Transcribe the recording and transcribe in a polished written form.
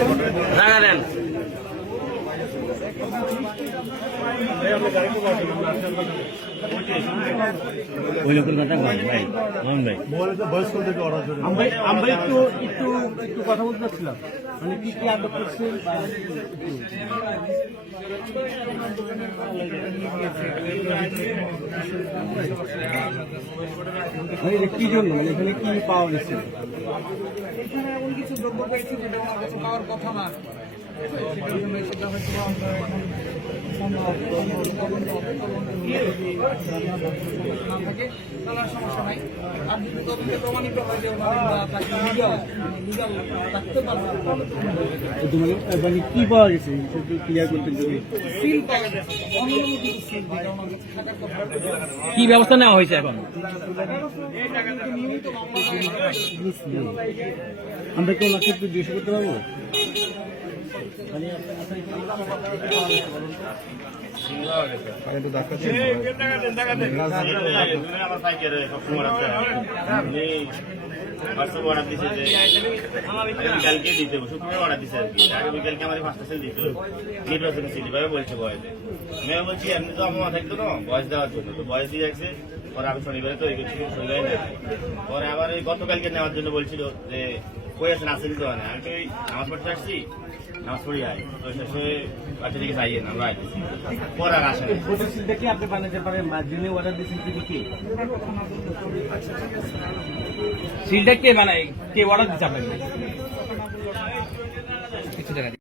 জায়গা দেন। আমরা একটু কথা বলতে চাচ্ছিলাম, মানে কি কি আটক করছেন কি জন্য, মানে এখানে কি পাওয়া গেছে? এখানে এমন কিছু দ্রব্য পেয়েছি যেটা আমার কাছে পাওয়ার কথা না, সেটার জন্য সেটা হয়তো না থাকে তাহলে আর সমস্যা নাই। আর যদি তদন্তে প্রমাণিত হয় যে তাকে লিগাল রাখতে পারবে, মানে কি পাওয়া গেছে ক্লিয়ার করতে যদি সিল পাওয়া গেছে, অন্যান্য কিছু সিল যেটা আমার কাছে থাকার কথা। কি ব্যবস্থা নেওয়া হয়েছে এখন? এটা কিন্তু নিয়মিত মামলা হয়। আমরা কেউ লাখ জিজ্ঞেস করতে পারবো? কালকে দিতে হবে, শুক্রবার অর্ডার দিচ্ছে আর কি। আগে বিকালকে আমাদের 5টা সেল দিতে হবে নির্বাচনী সিটি ভাবে বলছে বয়সে। মেয়ে বলছি এমনি তো আমার থাকতো না বয়স দেওয়ার জন্য, তো বয়স দিয়ে যাচ্ছে। পরে আমি শনিবারে তৈরি করছি, শনিবারে নেই। পরে আবার এই গতকালকে নেওয়ার জন্য বলছিল যে কই আছেন, আসেন তো না। আমি তো ওই নামাজ পড়তে আসছি, নামাজ পড়ি আয় তো শেষে বাচ্চা দিকে চাইয়ে না, আমরা আইতেছি। পরে আর আসেন সিলটা কি আপনি বানাতে পারেন? যিনি অর্ডার দিয়েছেন তিনি কি? সিলটা কে বানায়, কে অর্ডার দিচ্ছে আপনাকে? কিছু জায়গা